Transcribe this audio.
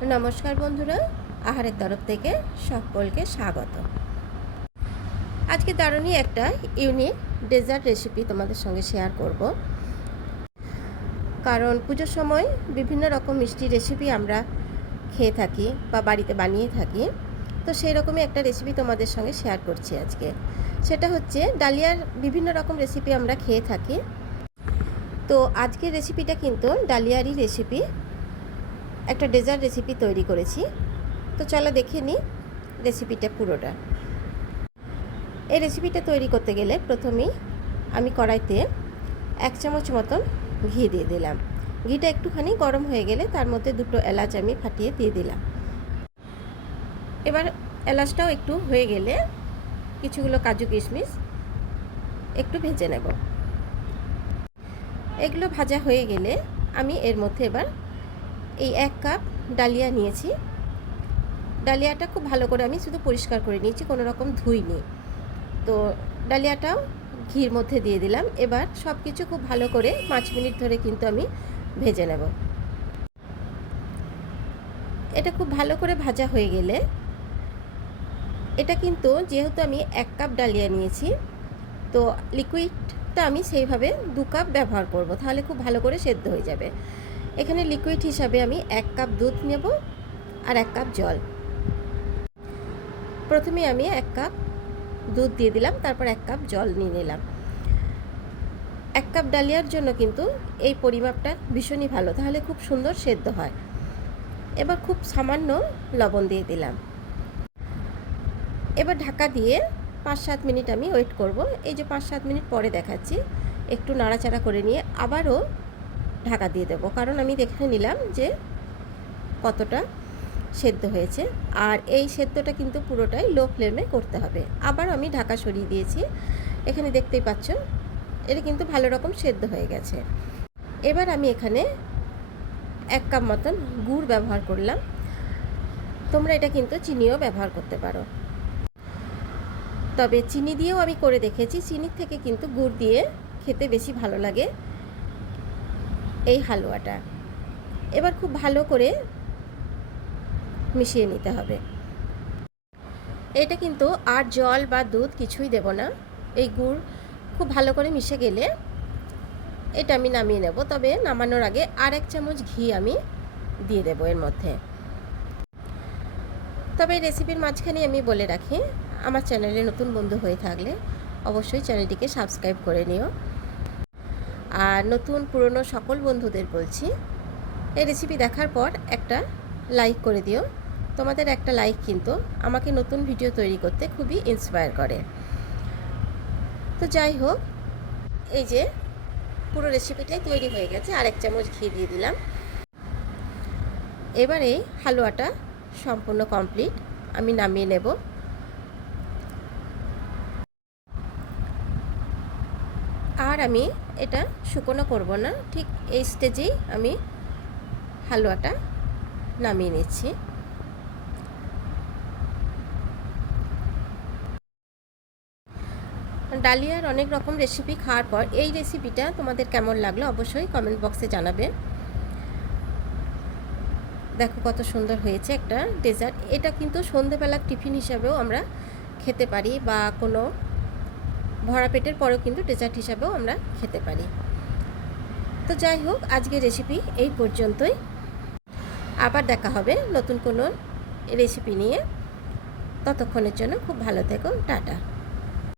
नमस्कार बंधुरा आहारेर तरफ थेके सकलके स्वागत। आज के दारुणी एक यूनिक डेजार्ट रेसिपि तुम्हारे संगे शेयर करब। कारण पुजोर समय विभिन्न रकम मिष्टि रेसिपि आमरा खेये थाकी बा बाड़ीते बानिये थाकी, तो सेई रकमई एक रेसिपि तुम्हारे संगे शेयर करछि आज के। सेटा होच्छे डालियार विभिन्न रकम रेसिपि आमरा खेये थाकी, तो आजकेर रेसिपिटा किन्तु डालियारई रेसिपि, एक डेजार्ट रेसिपि तैरी करेছি। तो चलो देखे नी रेसिपिटा पुरोटा। এই রেসিপিটা তৈরি করতে গেলে প্রথমেই আমি কড়াইতে 1 চামচ মতন ঘি দিয়ে দিলাম। ঘিটা একটুখানি গরম হয়ে গেলে তার মধ্যে দুটো এলাচ আমি ফাটিয়ে দিয়ে দিলাম। এবার এলাচটাও একটু হয়ে গেলে কিছুগুলো কাজু কিশমিশ একটু ভেজে নেব। এগুলো ভাজা হয়ে গেলে আমি এর মধ্যে এবার এই 1 কাপ ডালিয়া নিয়েছি। ডালিয়াটা খুব ভালো করে আমি শুধু পরিষ্কার করে নিয়েছি, কোনো রকম ধুইনি। তো ডালিয়াটাও ঘির মধ্যে দিয়ে দিলাম। এবার সব কিছু খুব ভালো করে 5 মিনিট ধরে কিন্তু আমি ভেজে নেব। এটা খুব ভালো করে ভাজা হয়ে গেলে এটা কিন্তু যেহেতু আমি 1 কাপ ডালিয়া নিয়েছি, তো লিকুইডটা আমি সেইভাবে 2 কাপ ব্যবহার করব, তাহলে খুব ভালো করে সেদ্ধ হয়ে যাবে। এখানে লিকুইড হিসাবে আমি 1 কাপ দুধ নেব আর 1 কাপ জল। প্রথমে আমি 1 কাপ দুধ দিয়ে দিলাম, তারপর 1 কাপ জল নিয়ে নিলাম। 1 কাপ ডালিয়ার জন্য কিন্তু এই পরিমাপটা ভীষণই ভালো, তাহলে খুব সুন্দর সেদ্ধ হয়। এবার খুব সামান্য লবণ দিয়ে দিলাম। এবার ঢাকা দিয়ে 5-7 মিনিট আমি ওয়েট করব। এই যে 5-7 মিনিট পরে দেখাচ্ছি, একটু নাড়াচাড়া করে নিয়ে আবারও ঢাকা দিয়ে দেব, কারণ আমি দেখে নিলাম যে কতটা সেদ্ধ হয়েছে। আর এই সেদ্ধটা কিন্তু পুরোটাই লো ফ্লেমে করতে হবে। আবার আমি ঢাকা সরিয়ে দিয়েছি, এখানে দেখতেই পাচ্ছ এটা কিন্তু ভালো রকম সেদ্ধ হয়ে গেছে। এবার আমি এখানে 1 কাপ মতন গুড় ব্যবহার করলাম। তোমরা এটা কিন্তু চিনিও ব্যবহার করতে পারো, তবে চিনি দিয়েও আমি করে দেখেছি, চিনির থেকে কিন্তু গুড় দিয়ে খেতে বেশি ভালো লাগে এই হালুয়াটা। এবার খুব ভালো করে মিশিয়ে নিতে হবে। এটা কিন্তু আর জল বা দুধ কিছুই দেব না। এই গুড় খুব ভালো করে মিশে গেলে এটা আমি নামিয়ে নেব। তবে নামানোর আগে আর 1 চামচ ঘি আমি দিয়ে দেব এর মধ্যে। তবে এই রেসিপির মাঝখানে আমি বলে রাখি, আমার চ্যানেলে নতুন বন্ধু হয়ে থাকলে অবশ্যই চ্যানেলটিকে সাবস্ক্রাইব করে নিও। আর নতুন পুরনো সকল বন্ধুদের বলছি, এই রেসিপি দেখার পর একটা লাইক করে দিও। তোমাদের একটা লাইক কিন্তু আমাকে নতুন ভিডিও তৈরি করতে খুবই ইন্সপায়ার করে। তো যাই হোক, এই যে পুরো রেসিপিটাই তৈরি হয়ে গেছে। আর 1 চামচ ঘি দিয়ে দিলাম। এবারে হালুয়াটা সম্পূর্ণ কমপ্লিট, আমি নামিয়ে নেব। আর আমি এটা শুকনো করব না, ঠিক এই স্টেজেই আমি হালুয়াটা নামিয়ে নিচ্ছি। ডালিয়ার অনেক রকম রেসিপি খাওয়ার পর এই রেসিপিটা তোমাদের কেমন লাগলো অবশ্যই কমেন্ট বক্সে জানাবে। দেখো কত সুন্দর হয়েছে একটা ডেজার্ট। এটা কিন্তু সন্ধ্যেবেলা টিফিন হিসাবেও আমরা খেতে পারি, বা কোনো ভরা পেটের পরেও কিন্তু ডেজার্ট হিসাবেও আমরা খেতে পারি। তো যাই হোক, আজকের রেসিপি এই পর্যন্তই। আবার দেখা হবে নতুন কোনো রেসিপি নিয়ে। ততক্ষণের জন্য খুব ভালো থেকো, টাটা।